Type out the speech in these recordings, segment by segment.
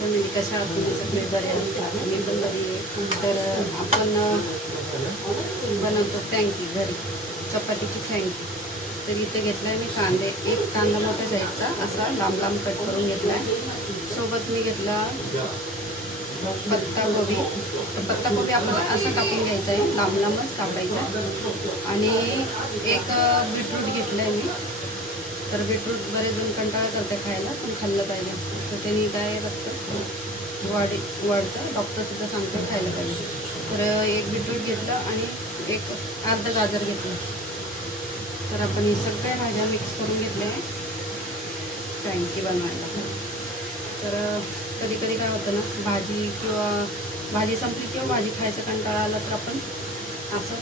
नमस्कार म्हणजे कशा आहात तुम्ही सगळे बरे आहात. मी पण बरी आहे. तर आपण बनवतो. फ्रँकी घरी चपातीची फ्रँकी तर इथं घेतला आहे मी कांदे. एक कांदा मोठा घ्यायचा. असा लांब लांब कट करून घेतला आहे सोबत मी घेतला पत्ताकोबी तर पत्ताकोबी आपल्याला असं कापून घ्यायचं आहे. लांब लांबच कापायचं. आहे. आणि एक बीटरूट घेतलं आहे मी. तर बीटरूट बरेच जण कंटाळा करते खायला पण खाल्लं पाहिजे. तर त्यांनी काय रक्त वाढी वाढतं. डॉक्टरसुद्धा सांगतो खायला पाहिजे. तर एक बीटरूट घेतलं आणि एक अर्ध गाजर घेतलं. तर आपण हे सगळ्या भाज्या मिक्स करून घेतल्या आहे फ्रँकी बनवायला. तर कधी कधी काय होतं ना भाजी किंवा भाजी संपली किंवा भाजी खायचा कंटाळा आला तर आपण असं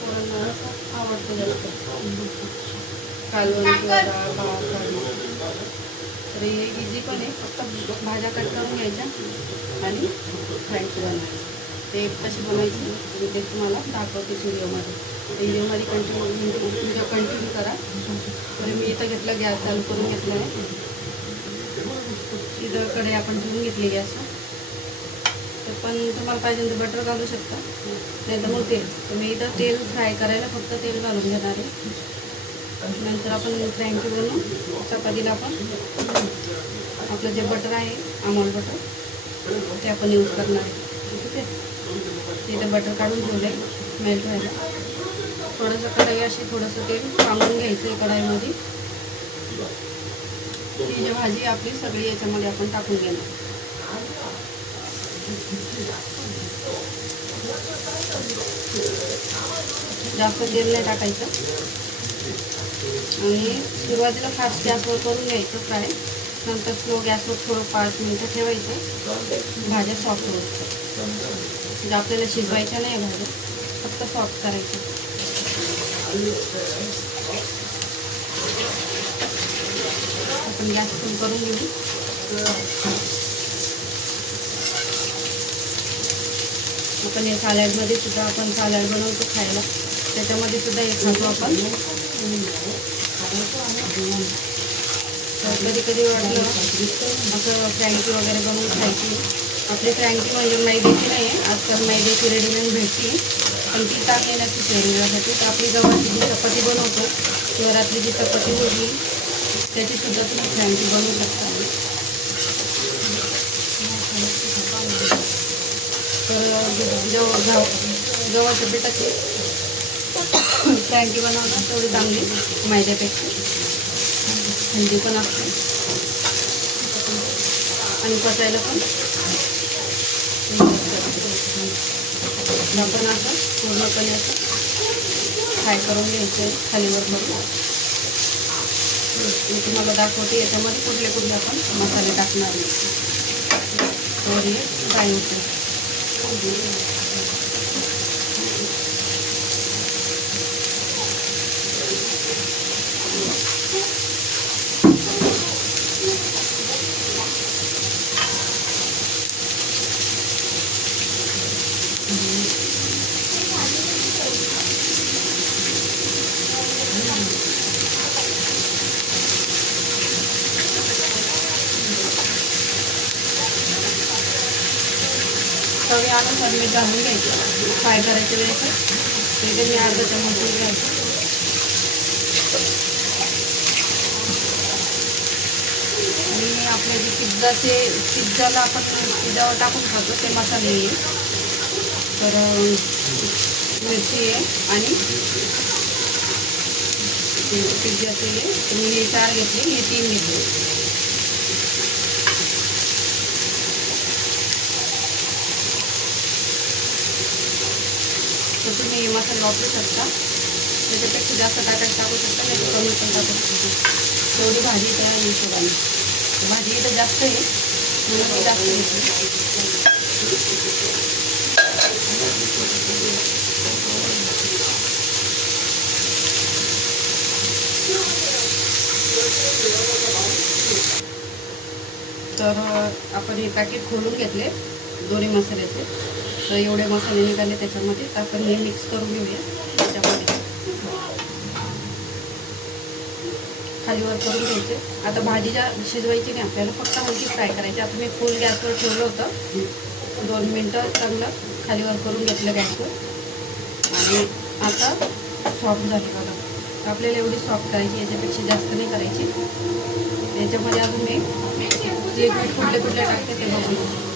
पुरण असं आवडतं जास्त. कालवण किंवा डाळ भात तर हे इझी पण आहे. फक्त भाज्या कट करून घ्यायच्या आणि फ्रँकी बनवायचं ते कशी बनवायची. मी ते तुम्हाला दाखवते व्हिडिओमध्ये. व्हिडिओमध्ये कंटिन्यू व्हिडिओ कंटिन्यू करा. तर मी इथं घेतलं गॅस चालू करून घेतलं आहे. इथं कडे आपण ठेवून घेतली गॅस तर पण तुम्हाला पाहिजे तर बटर घालू शकता. नाही तर मग तेल. तर मी इथं तेल फ्राय करायला फक्त तेल घालून घेणार आहे. नंतर आपण फ्रँकी बनवून चपातीला आपण. आपलं जे बटर आहे अमोल बटर ते आपण यूज करणार आहे. ठीक आहे? तिथं बटर काढून ठेवलं आहे मेल्ट व्हायला. थोडंसं कढई अशी थोडंसं तेल सांगून घ्यायचं आहे कढाईमध्ये. ही जी भाजी आपली सगळी याच्यामध्ये आपण टाकून घेणार. जास्त तेल नाही टाकायचं. आणि सुरुवातीला फास्ट गॅसवर करून घ्यायचं फ्राय. नंतर स्लो गॅसवर थोडं पाच मिनटं ठेवायचं. भाज्या सॉफ्ट होतात म्हणजे आपल्याला शिजवायच्या नाही भाज्या फक्त सॉफ्ट करायचं आपण गॅस फुल करून घेऊ. आपण हे सॅलॅडमध्ये सुद्धा आपण सॅलॅड बनवतो खायला. त्याच्यामध्ये सुद्धा हे खातो आपण. तर कधी कधी वाटलं असं फ्रँकी वगैरे बनवून खायची. आपली फ्रँकी म्हणजे मैद्याची नाही आहे. आजकाल मैद्याची रेडीमेड भेटते पण ती टाक येण्याची शरीरासाठी. तर आपली गव्हाची जी चपाती बनवतो किंवा रात्री जी चपाती उरली त्याची सुद्धा तुम्ही फ्रँकी बनवू शकता. तर जेव्हा गव गव्हाच्या पिठाची फ्रँकी बनवणं तेवढी चांगली मैद्यापेक्षा. थंडी पण असते. आणि पचायला पण पण असं पूर्णपणे असं फ्राय करून घ्यायचं आहे खालीवर करून मी तुम्हाला दाखवते याच्यामध्ये कुठले कुठले आपण मसाले टाकणार आहे. तर हे फ्राय होते तवे अनुसार मीठ घालून घ्यायचं. फ्राय करायचे वेळेस तिथे मी अर्धा चमच घ्यायचं. आणि आपले जे पिझ्झाचे पिझ्झाला आपण पिझ्झावर टाकून खातो ते मसाले. येईल तर मिरची आहे आणि पिझ्झाचे आहे. मी हे चार घेतले हे तीन घेतले तर तुम्ही मसाला वापरू शकता. त्याच्यापेक्षा जास्त टाकायला टाकू शकता नाही तर कमी पण टाकू शकता. तेवढी भाजी त्या हिशोबाने. भाजी इथं जास्त आहे. म्हणून मी जास्त तर आपण हे पॅकेट खोलून घेतले दोन्ही मसाल्याचे. तर एवढे मसाले निघाले त्याच्यामध्ये. तर आपण हे मिक्स करून घेऊया त्याच्यामध्ये. खालीवर करून घ्यायचे. आता भाजी ज्या शिजवायची नाही आपल्याला फक्त हलकी फ्राय करायची. आता मी फुल गॅसवर ठेवलं होतं. दोन मिनटं चांगलं खालीवर करून घेतलं गॅसवर आणि आता सॉफ्ट झाली बघा. आपल्याला एवढी सॉफ्ट करायची याच्यापेक्षा जास्त नाही करायची. याच्यामध्ये अजून मी जे कुठले कुठले टाकते ते बघून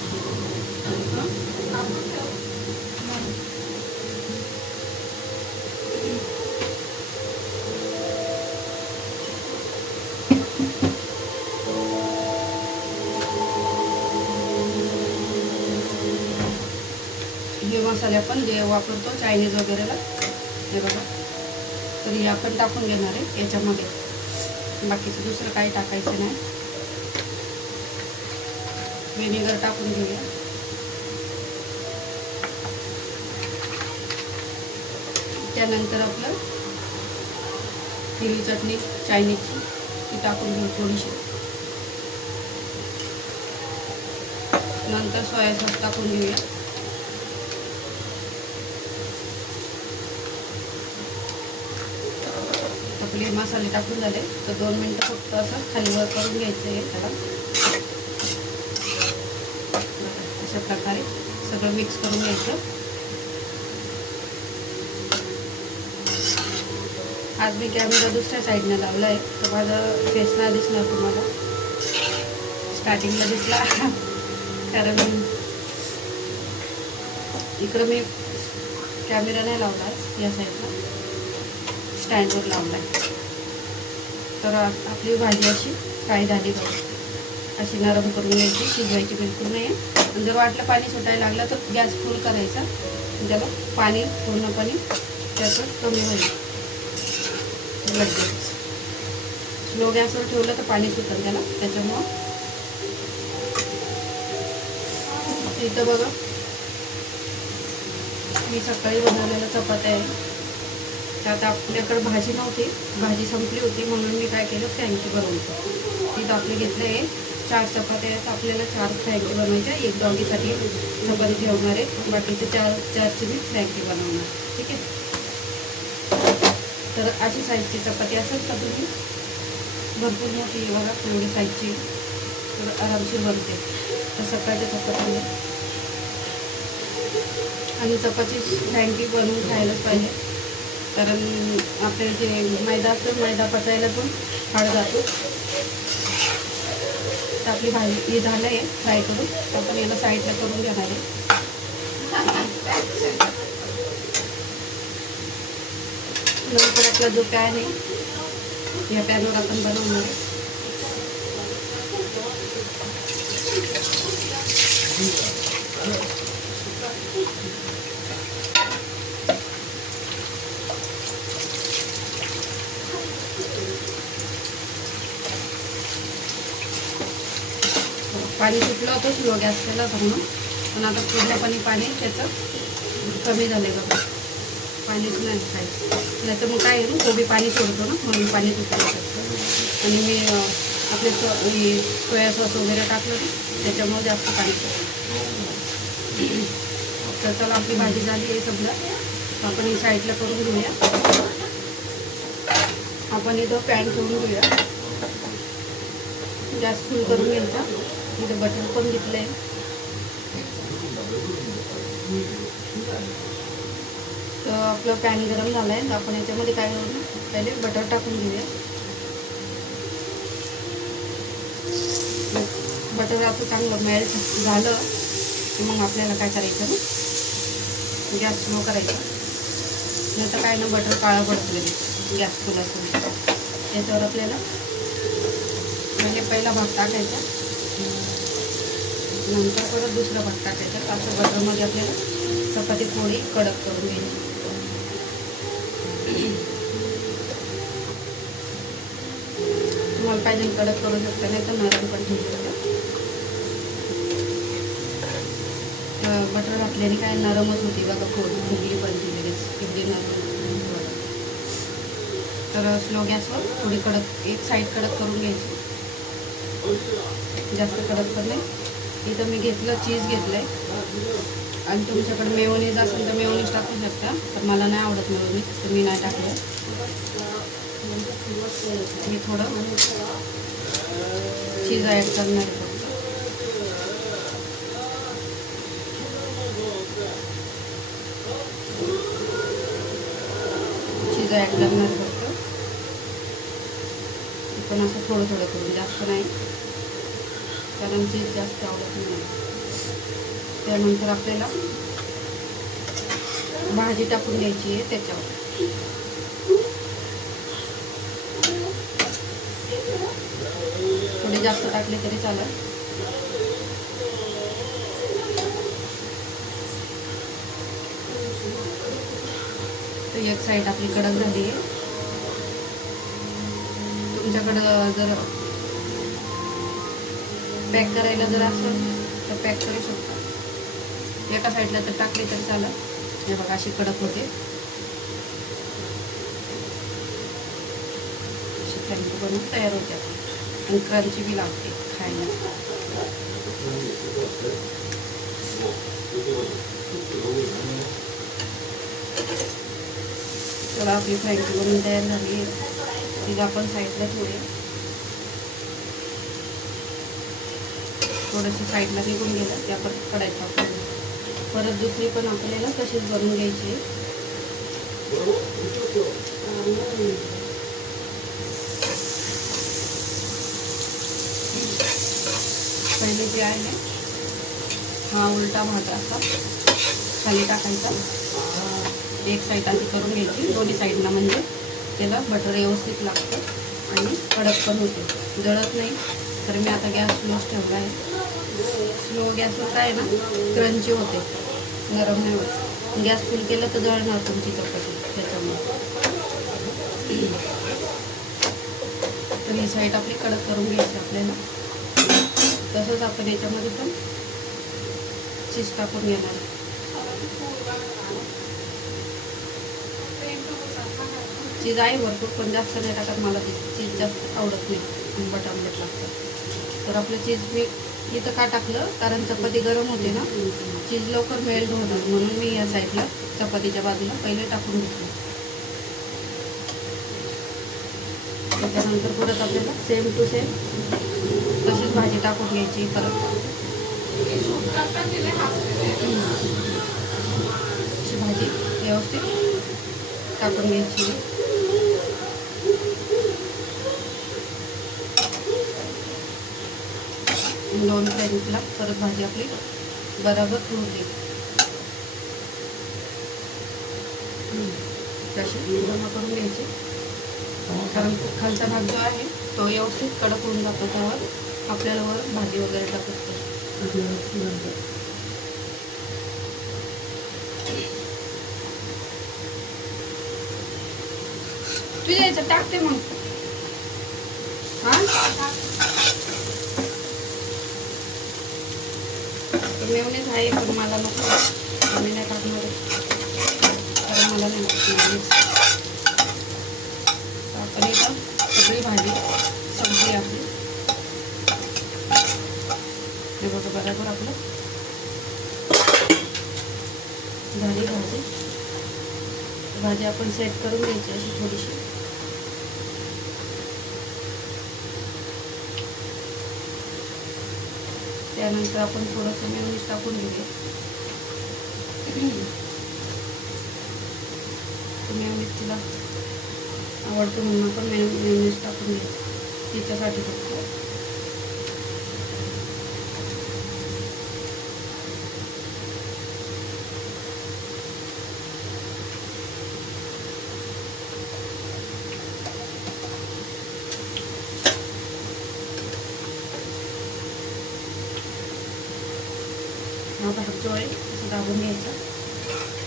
हे मसाले आपण जे वापरतो चायनीज वगैरेला. हे बघा. तर हे आपण टाकून घेणार आहे याच्यामध्ये. बाकीचं दुसरं काही टाकायचं नाही. व्हिनेगर टाकून घेऊया. त्यानंतर आपलं हिरवी चटणी चायनीजची ती टाकून घेऊ थोडीशी. नंतर सोया सॉस टाकून घेऊया. आपले मसाले टाकून झाले. तर दोन मिनटं फक्त असं खालीवर करून घ्यायचं आहे त्याला अशा प्रकारे सगळं मिक्स करून घ्यायचं. आज मी कॅमेरा दुसऱ्या साईडनं लावला आहे तर माझं फेस नाही दिसणार तुम्हाला. स्टार्टिंगला दिसला. कारण इकडं मी कॅमेरा नाही लावला या साईडला स्टँडवर लावला आहे तर आपली भाजी अशी फ्राय झाली बघा. अशी नरम करून घ्यायची शिजवायची बिलकुल नाही आहे आणि जर वाटलं पाणी सुटायला लागलं तर गॅस फुल करायचा. त्याला पाणी पूर्णपणे त्याचं कमी होईल. लगेच. स्लो गॅसवर ठेवलं तर पाणी सुटेल त्याला. त्याच्यामुळं इथं बघा. मी सकाळी बनवलेलं चपात्या आहे. तर आता आपल्याकडे भाजी नव्हती. भाजी संपली होती म्हणून मी काय केलं? फ्रँकी बनवतो तिथं आपलं घेतलं आहे. चार चपात्या आहेत आपल्याला चार फ्रँकी बनवायच्या. एक डॉगीसाठी चपाती ठेवणार आहे. बाकीचे चार चारची मी फ्रँकी बनवणार. ठीक आहे? तर अशी साईजची चपाती असेल का तुम्ही? भरपूर मोठी बघा एवढी साईजची. तर आरामशीर बनते. तर सकाळच्या चपातीला आणि चपाती फ्रँकी बनवून खायलाच पाहिजे. कारण आपले जे मैदा असतो मैदा पचायला पण हाड जातो. तर आपली भाजी हे झालं आहे फ्राय करून. तर आपण याला साईडला करून घेणार आहे. नंतर आपला जो पॅन आहे या पॅनवर आपण बनवणार आहे. पाणी सुटलं होतं स्लो गॅस केला होता म्हणून. पण आता पूर्णपणे पाणी त्याचं कमी झालं आहे बघा पाणीच नाही खायचं नाही तर मग काय आहे ना कोबी पाणी सोडतो ना म्हणून पाणी सुटायला शकतं आणि मी आपले सो सोया सॉस वगैरे टाकलं ना त्याच्यामुळे जास्त पाणी सुटलं. तर चला आपली भाजी झाली आहे समजा आपण ही साईडला करून घेऊया. आपण इथं पॅन ठेवून घेऊया. गॅस फुल करून घ्यायचा. तिथे बटर पण घेतलं आहे तर आपलं पॅन गरम झालं आहे तर आपण याच्यामध्ये काय करू? पहिले बटर टाकून घेऊया. बटर आता चांगलं मेल्ट झालं की मग आपल्याला काय करायचं? गॅस स्लो करायचा. नंतर काय ना बटर काळं पडतं गॅस फुल असेल याच्यावर आपल्याला म्हणजे पहिला भाग टाकायचा. नंतर परत दुसरा भाग टाकायचा असं बटरमध्ये आपल्याला चपाती पोळी कडक करून घ्यायची. तुम्हाला पाहिजे कडक करू शकता नाही तर नरम पण ठेवू शकता. बटर घातल्याने काय नरमच होती बघा फोड फुगली पण ती लगेच किती नरम तर स्लो गॅसवर थोडी कडक एक साईड कडक करून घ्यायची. जास्त कडक पण नाही. इथं मी घेतलं चीज घेतलं आहे आणि तुमच्याकडे मेयोनीज असेल तर मेयोनीज टाकू शकता. तर मला नाही आवडत मेवनीज तर मी नाही टाकलं. मी थोडं चीज ॲड करणार आहे फक्त. चीज ॲड करणार फक्त. पण असं थोडं थोडं करून जास्त नाही. कारण चीज जास्त आवडत नाही. त्यानंतर आपल्याला भाजी टाकून द्यायची आहे त्याच्यावर. थोडी जास्त टाकली तरी चालेल. एक साईड आपली कडक झाली आहे. तुमच्याकडं जर पॅक करायला जर असेल तर पॅक करू शकता. एका साईडला तर टाकले तर चालत हे बघा अशी कडक होते. अशी बनवून तयार होते. आणि क्रंची बी लागते खायला. चला आपली फ्रँकी बनवून तयार झाली आहे. तिला आपण साईडला ठेवूया. थोडंसं साईडला निघून गेलं ते आपण कढायचं आपण परत दुसरी पण आपल्याला तशीच बनवून घ्यायची. पहिले जे आहे हा उलटा भात असा खाली टाकायचा. एक साईड आधी करून घ्यायची दोन्ही साईडला म्हणजे त्याला बटर व्यवस्थित लागतं आणि कडक पण होते. जळत नाही तर मी आता गॅस स्लोच ठेवला आहे. स्लो गॅसवर काय आहे ना क्रंची होते. गरम नाही होत. गॅस फुल केलं तर जळणार तुमची चपाती त्याच्यामुळे. तर ही साईड आपली कडक करून घ्यायची आपल्याला. तसंच आपण याच्यामध्ये पण चीज टाकून घेणार. चीज आहे भरपूर पण जास्त नाही टाकत. मला ती चीज जास्त आवडत नाही. आंबट आंबट लागतं तर आपलं चीज मी इथं का टाकलं? कारण चपाती गरम होते ना. चीज लवकर मेल्ट होणार म्हणून मी या साईडला चपातीच्या बाजूला पहिले टाकून घेतलं. त्याच्यानंतर परत आपल्याला सेम टू सेम तशीच भाजी टाकून घ्यायची परत. अशी भाजी व्यवस्थित टाकून घ्यायची. दोन फ्रेंचला परत भाजी आपली बरोबर फुलते तशी जमा करून घ्यायची. कारण खालचा भाग जो आहे तो व्यवस्थित कडक होऊन जातो त्यावर आपल्याला वर भाजी वगैरे टाकत तू यायचं टाकते मग. हा? मेवणीच आहे पण मला नको. मी नाही टाकणार. कारण मला नाही आपण इथं सगळी भाजी संपली आपली हे बघा बरोबर आपलं. झाली भाजी. भाजी आपण सेट करून घ्यायची अशी थोडीशी. त्यानंतर आपण थोडंसं मेयोनीज टाकून घेऊया मेयोनीज तिला आवडतो म्हणून आपण मेयो टाकून घ्यायचं तिच्यासाठी फक्त. हा भाग जो आहे असं दाबून घ्यायचा.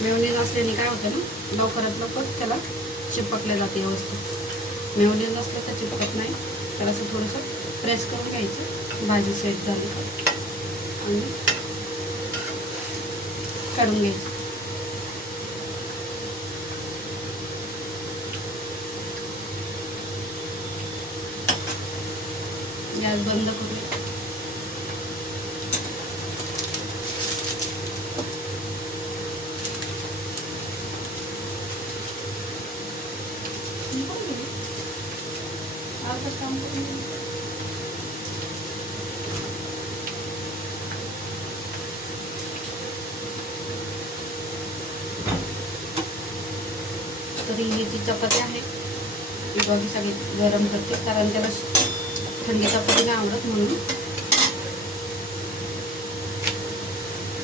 मेवनीज असल्याने काय होतं ना लवकरात लवकर त्याला चिपकले जाते व्यवस्थित. मेवनीज असलं तर चिपकत नाही. तर असं थोडंसं प्रेस करून घ्यायचं. भाजी सेट झाली. आणि काढून घ्यायचं. गॅस बंद करूया. तरी ही जी चपाती आहे ती बघी सगळी गरम करते कारण त्याला थंडी चपाती नाही आवडत म्हणून.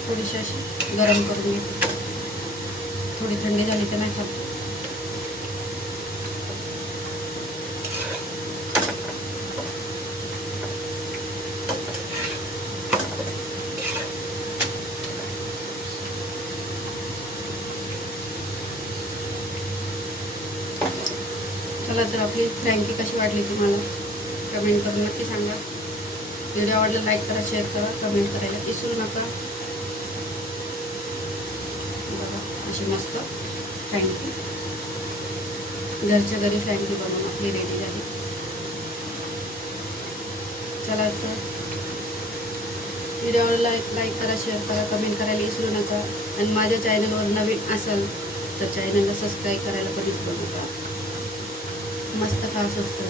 थोडीशी अशी गरम करून घेते. थोडी थंडी झाली तर नाही खात. चला तर आपली फ्रँकी कशी वाटली तुम्हाला कमेंट करून नक्की सांगा. व्हिडिओ आवडला लाईक करा शेअर करा कमेंट करायला विसरू नका. बघा अशी मस्त फ्रँकी घरच्या घरी फ्रँकी बनवून आपली रेडी झाली. चला तर व्हिडिओ लाईक लाईक करा शेअर करा कमेंट करायला विसरू नका. आणि माझ्या चॅनलवर नवीन असाल तर चॅनलला सबस्क्राईब करायला कधीच बनवू नका. मस्त खास असतो